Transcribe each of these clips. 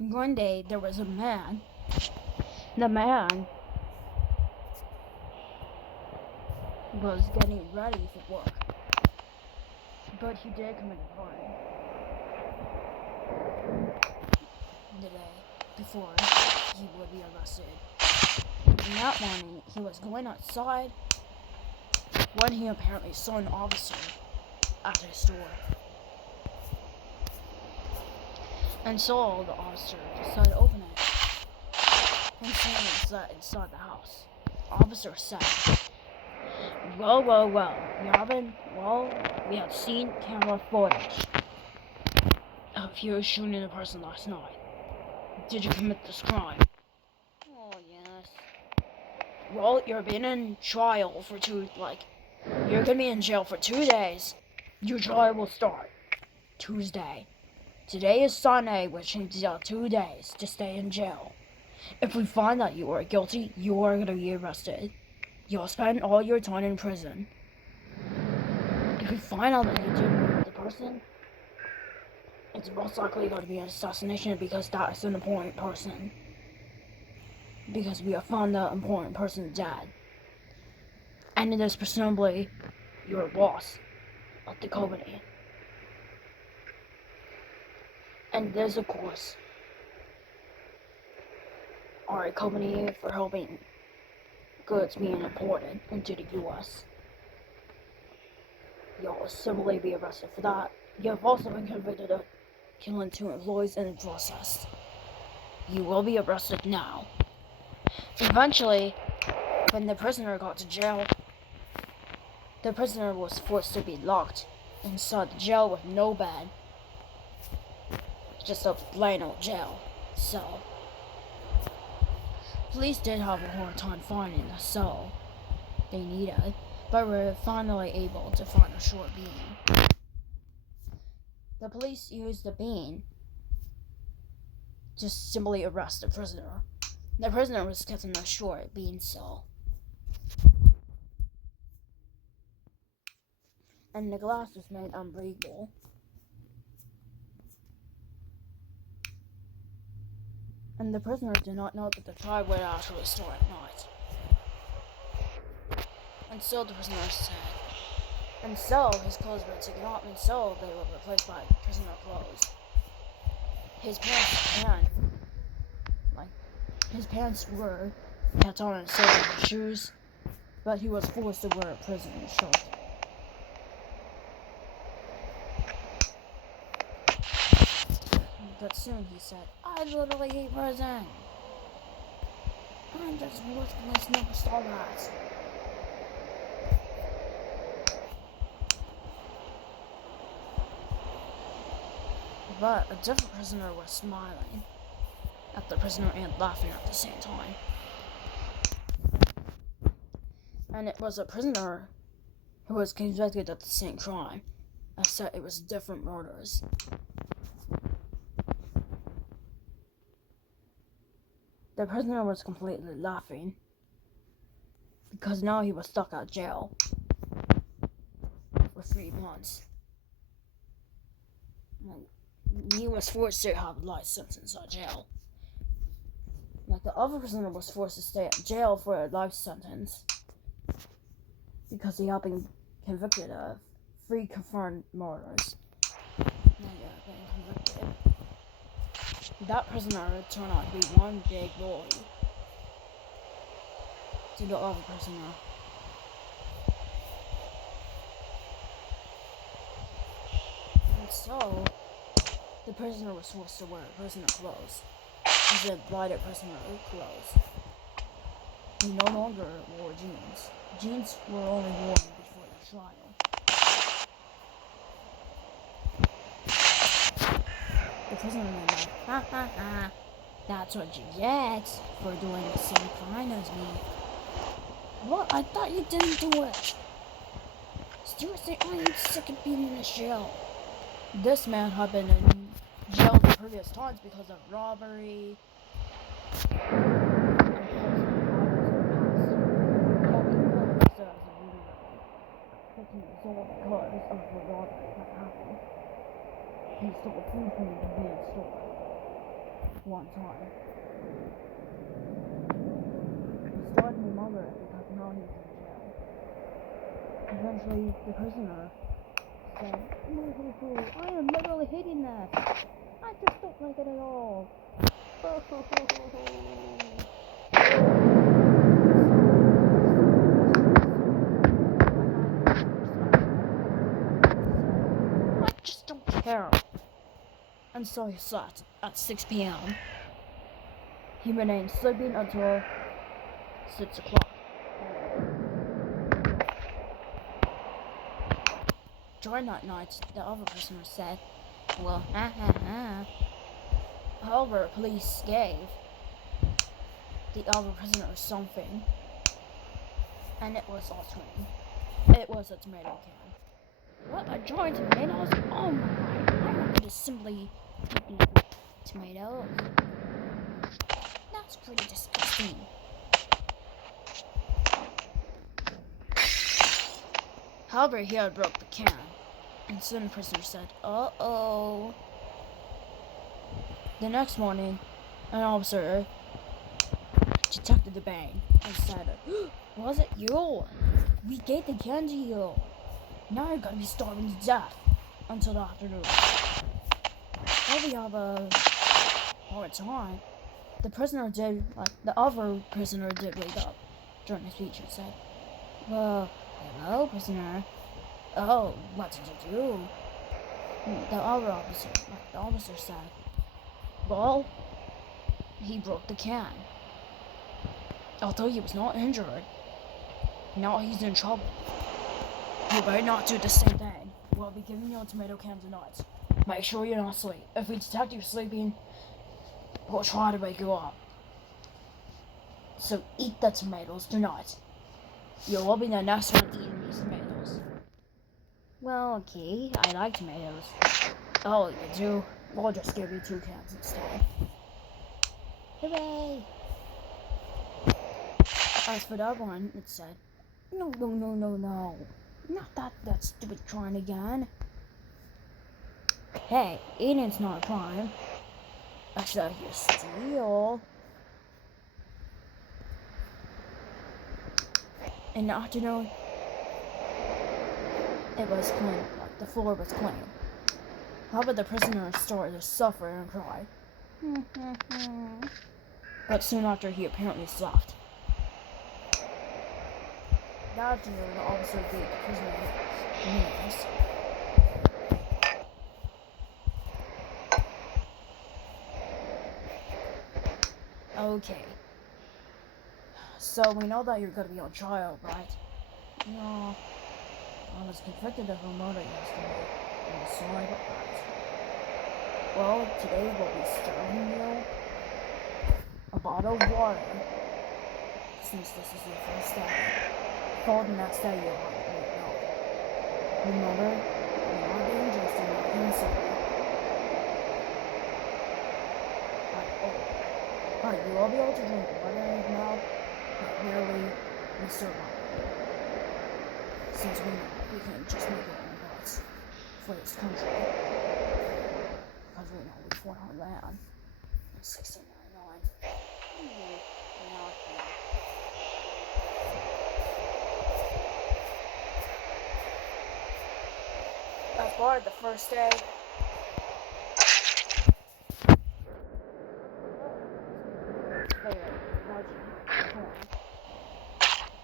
One day there was a man. The man was getting ready for work, but he did commit a crime the day before he would be arrested. And that morning, he was going outside when he apparently saw an officer at his door. And so the officer decided to open it and see him inside the house. The officer said, Well, we have seen camera footage of you shooting a person last night. Did you commit this crime? Oh, yes. Well, you're being in trial for you're gonna be in jail for 2 days. Your trial will start Tuesday. Today is Sunday, which means you have 2 days to stay in jail. If we find that you are guilty, you are gonna be arrested. You'll spend all your time in prison. If we find out that you did murder the person, it's most likely going to be an assassination because that is an important person. Because we have found that important person dead. And it is presumably your boss of the company. And this, of course, are a company for helping goods being imported into the US. You'll simply be arrested for that. You have also been convicted of killing 2 employees in the process. You will be arrested now. Eventually, when the prisoner got to jail, the prisoner was forced to be locked inside the jail with no bed. Just a plain old jail cell. Police did have a hard time finding the cell they needed, but were finally able to find a short beam. The police used the beam to simply arrest the prisoner. The prisoner was kept in a short beam cell. And the glass was made unbreakable. And the prisoner did not know that the trial would actually start at night. And so the prisoner said, and so his clothes were taken off, and so they were replaced by prisoner clothes. His pants were kept on instead of his shoes, but he was forced to wear a prison shirt. But soon he said, I literally hate prison. I'm just worthless, never saw that. But a different prisoner was smiling at the prisoner and laughing at the same time. And it was a prisoner who was convicted of the same crime, except it was different murders. The prisoner was completely laughing because now he was stuck at jail for 3 months. He was forced to have a life sentence at jail. The other prisoner was forced to stay at jail for a life sentence because he had been convicted of 3 confirmed murders. That prisoner turned out to be one big bully to the other prisoner. And so, the prisoner was forced to wear prisoner clothes instead of blighted prisoner clothes. He no longer wore jeans. Jeans were only worn before the trial. The prisoner went like, ha ha ha, that's what you get for doing the same crime as me. What? I thought you didn't do it. Seriously, I am sick of being in this jail. This man had been in jail the previous times because of robbery. Because of the robbery that happened. He stole food from the convenience store. one time. He started my mother because now he's in jail. Eventually, the prisoner said, "Boo-hoo-hoo, I am literally hating that. I just don't like it at all." I just don't care. And so he sat at 6 p.m. He remained sleeping until 6 o'clock. During that night, the other prisoner said, "Well, However, police gave the other prisoner something, and it was altering. It was a tomato can. What, a giant tomatoes? Oh my, I'm not gonna simply eat tomatoes. That's pretty disgusting." However, he had broke the can, and soon the prisoner said, "Uh-oh." The next morning, an officer detected the bang and said, "Was it you? We gave the can to you. Now you're gonna be starving to death until the afternoon." While we have a hard time, the other prisoner did wake up during the speech and said, "Well, hello, prisoner. Oh, what did you do?" The officer said, "Well, he broke the can. Although he was not injured, now he's in trouble. You better not do the same thing. We'll be giving you a tomato can tonight. Make sure you're not asleep. If we detect you sleeping, we'll try to wake you up. So eat the tomatoes tonight. You will be the next one eating these tomatoes." "Well, okay, I like tomatoes." "Oh, you do? We'll just give you 2 cans instead." Hooray! As for the other one, it said, No. Not that stupid crime again. Hey, eating's not a crime. Except you steal. In the afternoon, it was clean, like the floor was clean. However, the prisoner started to suffer and cry. But soon after, he apparently slept. That afternoon, the officer gave the prisoner meals. Okay. So we know that you're gonna be on trial, right? No. I was convicted of a murder yesterday. I'm sorry about that. Well, today we'll be serving you a bottle of water. Since this is your first day. For the next day, you'll have to wake up. Remember, you're not dangerous and not inside. Alright, you will be able to drink water now, but rarely we survive. Since we know we can just make our own laws for this country. Because we know we fought our land in 1699. That's part the first day.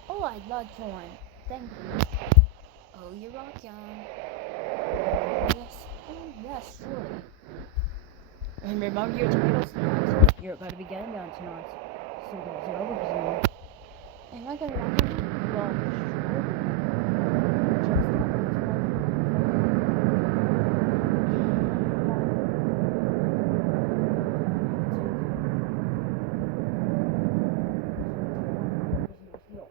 Oh, I love corn. Thank you. Oh, you're welcome. Yes, surely. And remember your tomatoes tonight. You're about to be getting them tonight. So that's your overview. Am I gonna rock it? Well,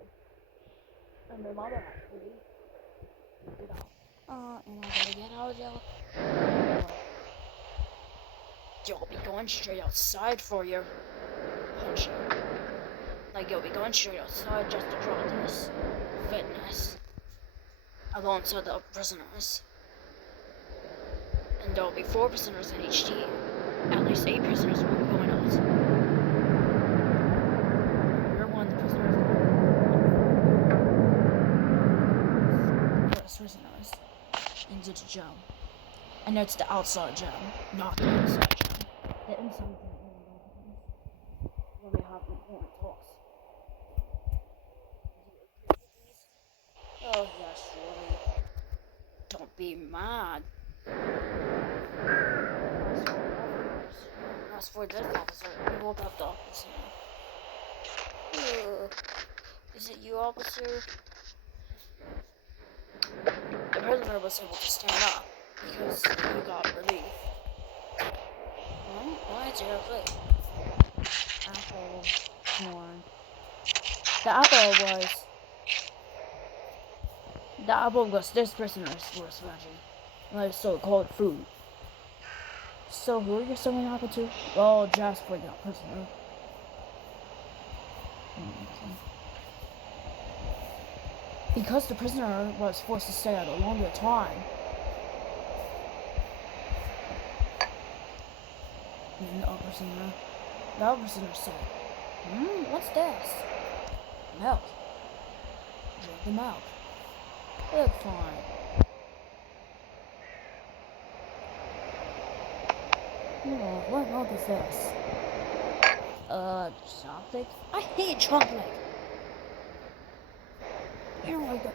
and my mother actually did all. Am I gonna get out of jail? You'll be going straight outside for your punching. Like, you'll be going straight outside just to practice fitness alongside the prisoners. And there'll be 4 prisoners in each team. At least 8 prisoners will be going on to gym. And it's the outside gym, not the inside gym. The inside gym when we have important talks. Oh yes, surely. Don't be mad. As for this officer, we woke up the officer. Is it you, officer? The prisoner was able to stand up because he got relief. Why is there a plate? Apple, corn. The apple was this prisoner's worst veggie, like so-called food. So who are you serving apple to? Well, just for that prisoner. Okay. Because the prisoner was forced to stay out a longer time. The other prisoner said, what's this? Milk. Drink the milk. Look fine. What milk is this? Chocolate? I hate chocolate! You don't like that?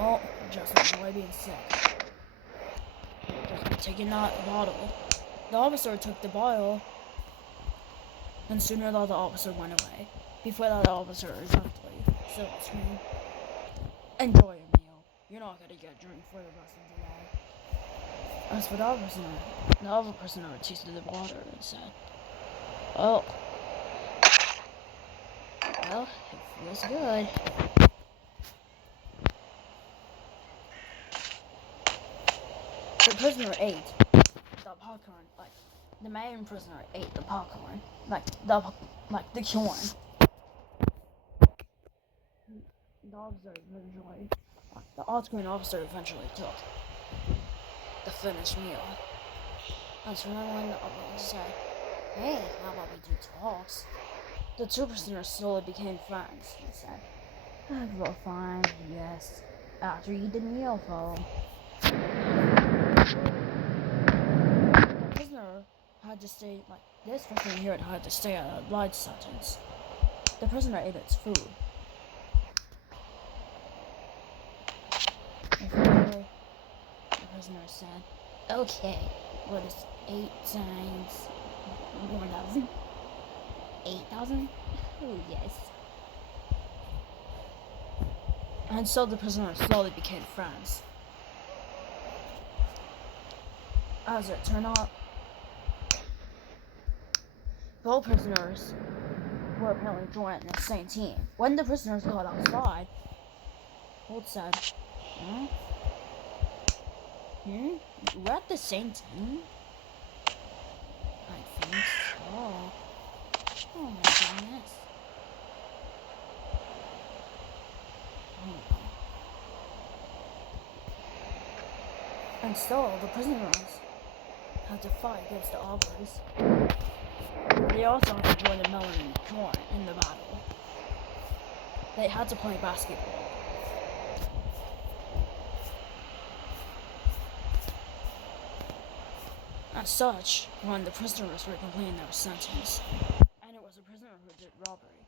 Oh, just enjoy being sick. Just taking that bottle. The officer took the bottle, and sooner the officer went away. Before that, the officer abruptly said to me, enjoy your meal. You're not gonna get a drink for the rest of the day. As for the other prisoner tasted the water and said, oh, well, it feels good. The prisoner ate the popcorn, like, the main prisoner ate the popcorn, like the corn. The off-screen officer eventually took the finished meal. That's when the officer said, hey, how about we do talks? The two prisoners slowly became friends and said, well, fine, yes, after you eat the meal, though. The prisoner had to stay, this prisoner here had to stay a light sentence. The prisoner ate its food. The prisoner said, okay, what is 8 times 1,000? 8,000? Oh, yes. And so the prisoners slowly became friends. As it turned out, both prisoners were apparently joined in the same team. When the prisoners got outside, Holt said, we're at the same team? I think so. Oh my goodness. And so the prisoners had to fight against the robbers. They also had to join the Melon City in the battle. They had to play basketball. As such, when the prisoners were completing their sentence, and it was a prisoner who did robbery.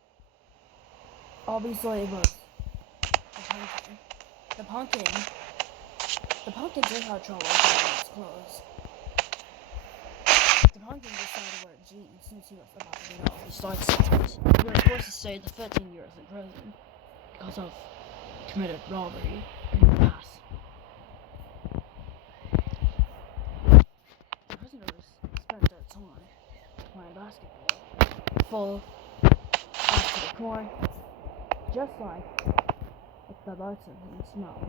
Obviously, it was the pumpkin. The pumpkin did have trouble getting his clothes. The pumpkin decided to wear jeans since he was about to get off his life sentence. He was forced to stay the 15 years in prison because of committed robbery in the past. The prisoners spent their time playing basketball, full after the corn, just like the lights and smell.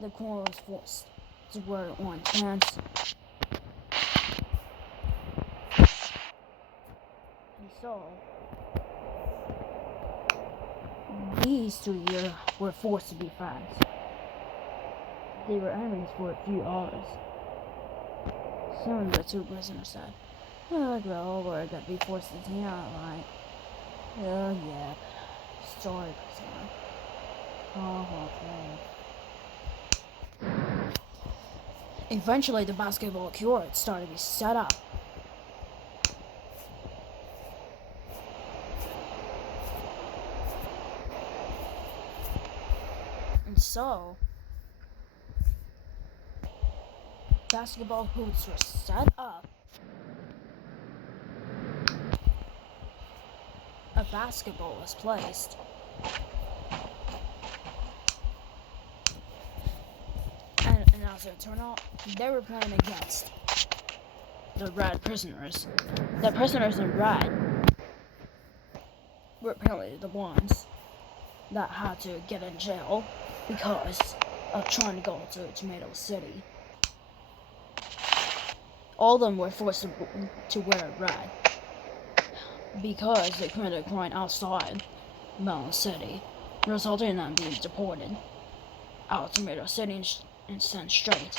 The corn was forced to wear orange pants. And so, these two here were forced to be friends. They were enemies for a few hours. Soon the two prisoners said, well, we're gonna be forced to hang out, right? Well, yeah. Sorry, prisoner. Oh, okay. Eventually, the basketball court started to be set up. And so, basketball hoops were set up. A basketball was placed. And as it turned out, they were playing against the red prisoners. The prisoners in red were apparently the ones that had to get in jail because of trying to go to Tomato City. All of them were forced to wear red because they committed a crime outside Melon City, resulting in them being deported out of Tomato City and sent straight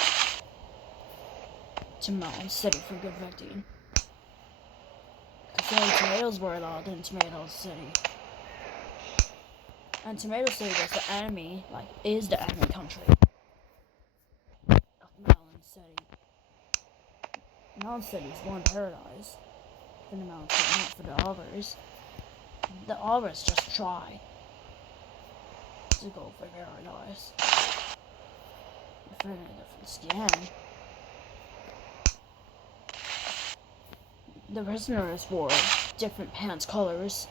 to Melon City for good victim. Because only tomatoes were allowed in Tomato City. And Tomato City was the enemy, is the enemy country of Melon City. Melon City is one paradise for the Melon City, not for the others. The others just try to go for paradise. For a different skin. The prisoners wore different pants colors.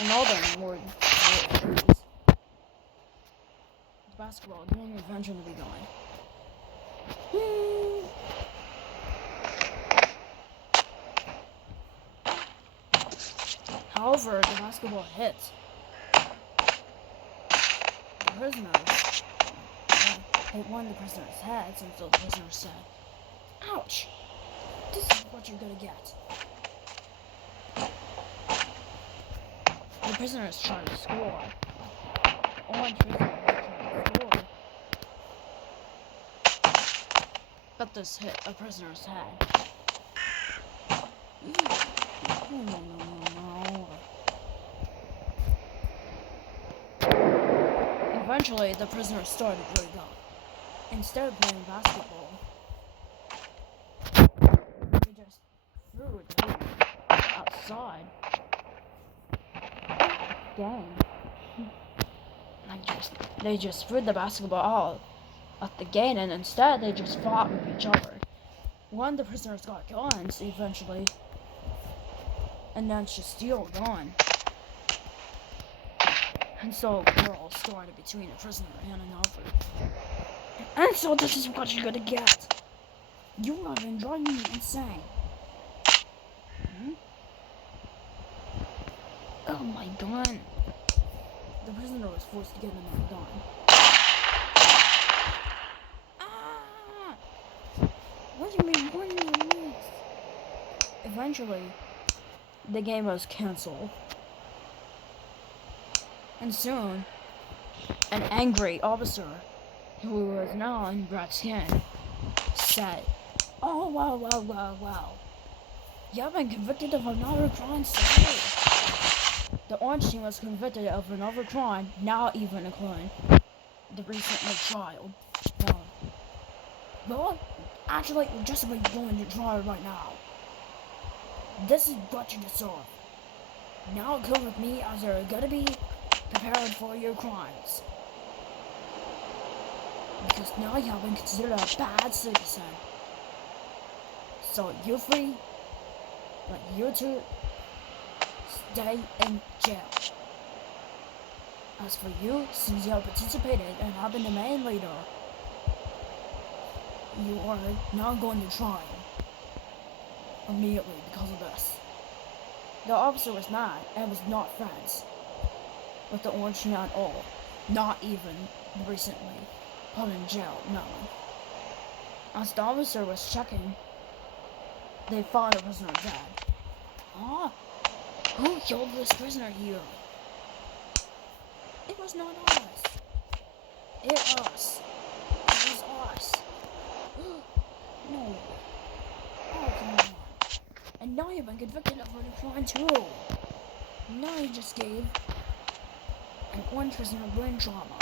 And all of them wore shoes. The basketball game eventually began. However, the basketball hit the prisoners. Hit one of the prisoners' heads, and so the prisoner said, "Ouch! This is what you're gonna get." The prisoners tried to score. Orange prisoners tried to score. But this hit a prisoner's head. No. Eventually, the prisoners started to break up. Instead of playing basketball, they just threw it outside. Game. They just threw the basketball out at the gate, and instead they just fought with each other. One of the prisoners got guns eventually, and then she steal a gun. And so a brawl started between a prisoner and another. And so this is what you're gonna get. You have been driving me insane. Oh my gun. The prisoner was forced to give him that gun. Ah! What do you mean? What do you mean? Eventually, the game was cancelled. And soon, an angry officer, who was now in red skin, said, "Oh, wow. You have been convicted of another crime, sir." The orange team was convicted of another crime, not even including the recently trial. Well, actually, you're just about going to trial right now. This is what you deserve. Now come with me, as you're gonna be prepared for your crimes. Because now you have been considered a bad citizen. So you're free, but you two stay in jail. As for you, since you have participated and have been the main leader, you are not going to trial immediately because of this. The officer was mad and was not friends with the orange team at all, not even recently put in jail, no. As the officer was checking, they found the prisoner dead. Who killed this prisoner here? It was not us. It was us. No. Oh, come on. And now you've been convicted of a crime too. Now he just gave an orange prisoner brain trauma.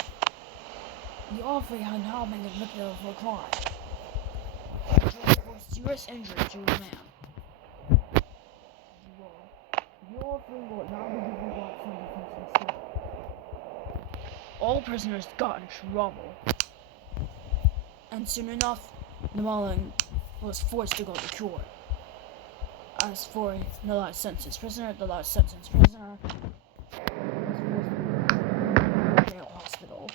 The all three had now been convicted of a crime, which will cause serious injury to the man. The all three will now be given life sentences instead. All prisoners got in trouble, and soon enough, the Melon was forced to go to court. As for the life sentence prisoner, the life sentence prisoner was forced to jail hospital.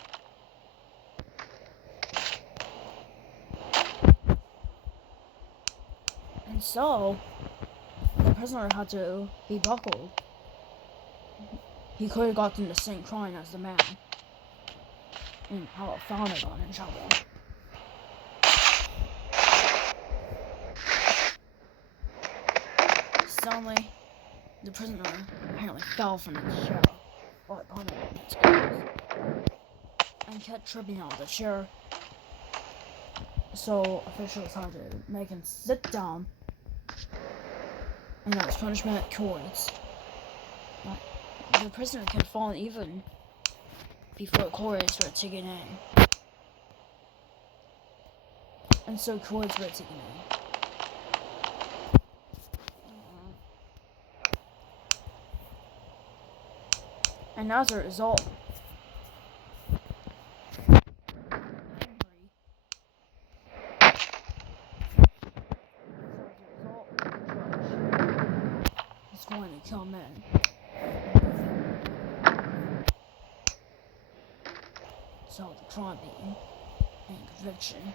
And so, the prisoner had to be buckled. He could have gotten the same crime as the man, and how it found it got in trouble. Suddenly, the prisoner apparently fell from the chair while it put on its clothes and kept tripping out of the chair. So officials had to make him sit down, and as punishment, cords. The prisoner kept falling even before cords were taken in, and so cords were taken in. And as a result, is going to come in. So the crime being and conviction.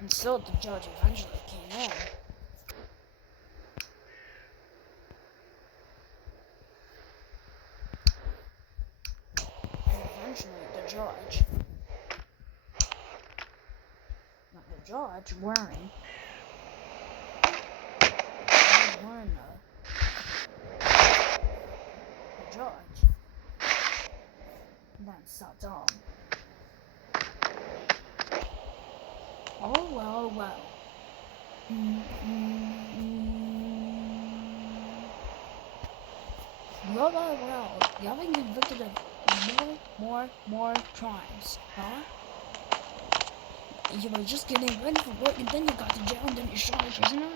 And so the judge eventually came in. And eventually the judge wearing the judge then sat down. Oh well. Well, y'all been convicted of more crimes, huh? You were just getting ready for work and then you got to jail and then you shot a prisoner.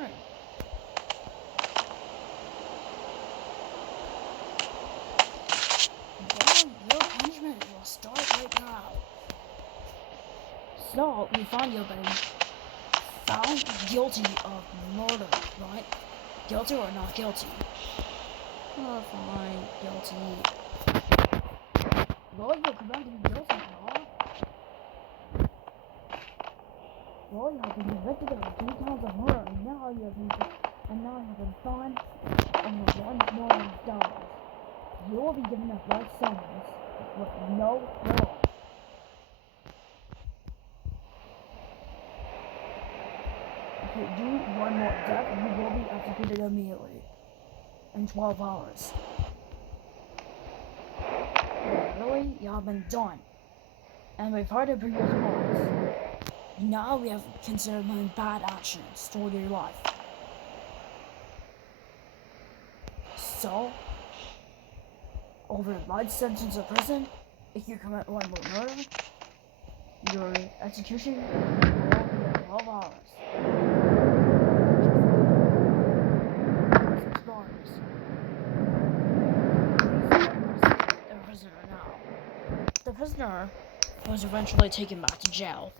Well, your punishment will start right now. So, we find you have been found guilty of murder, right? Guilty or not guilty? Oh, fine, guilty. Well, you're correct to be guilty, huh? Well, you have been convicted of 2 counts of murder, and now you have been fined over $1 million. You will be given a life sentence with no parole. If you do one more death, you will be executed immediately in 12 hours. Really? Y'all been done. And we've heard of previous crimes. Now we have considered many bad actions toward your life. So, over life sentence of prison, if you commit one more murder, your execution will be in 12 hours. The prisoner was eventually taken back to jail.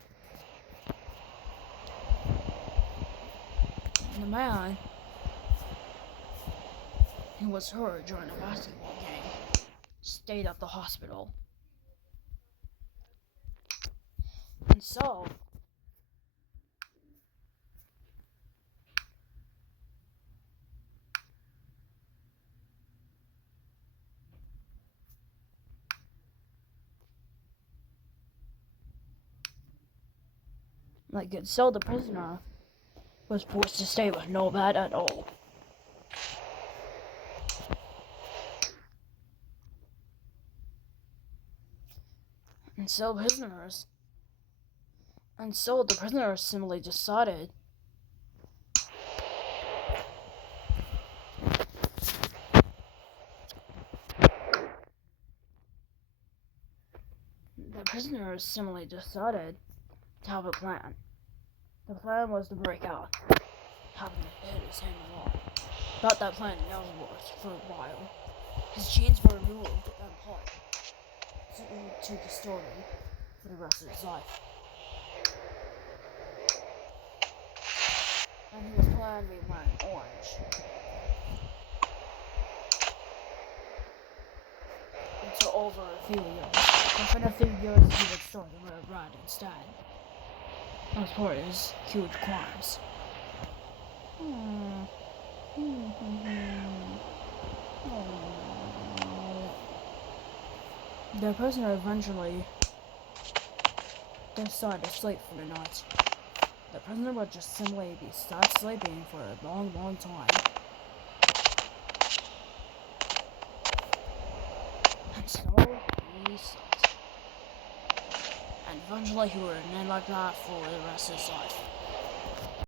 And the man who was hurt during a basketball game stayed at the hospital. And so, the prisoner was forced to stay with no bed at all. And so the prisoners simply decided to have a plan. The plan was to break out, having hit his hand in the wall. But that plan never worked for a while. His chains were removed and applied to the story for the rest of his life. And his plan went orange. Until over a few years. Within a few years, he would start to wear red instead. As part of his huge crimes. The prisoner eventually decided to sleep for the night. The prisoner would just simply be stuck sleeping for a long, long time. And so he slept. And eventually he would remain like that for the rest of his life.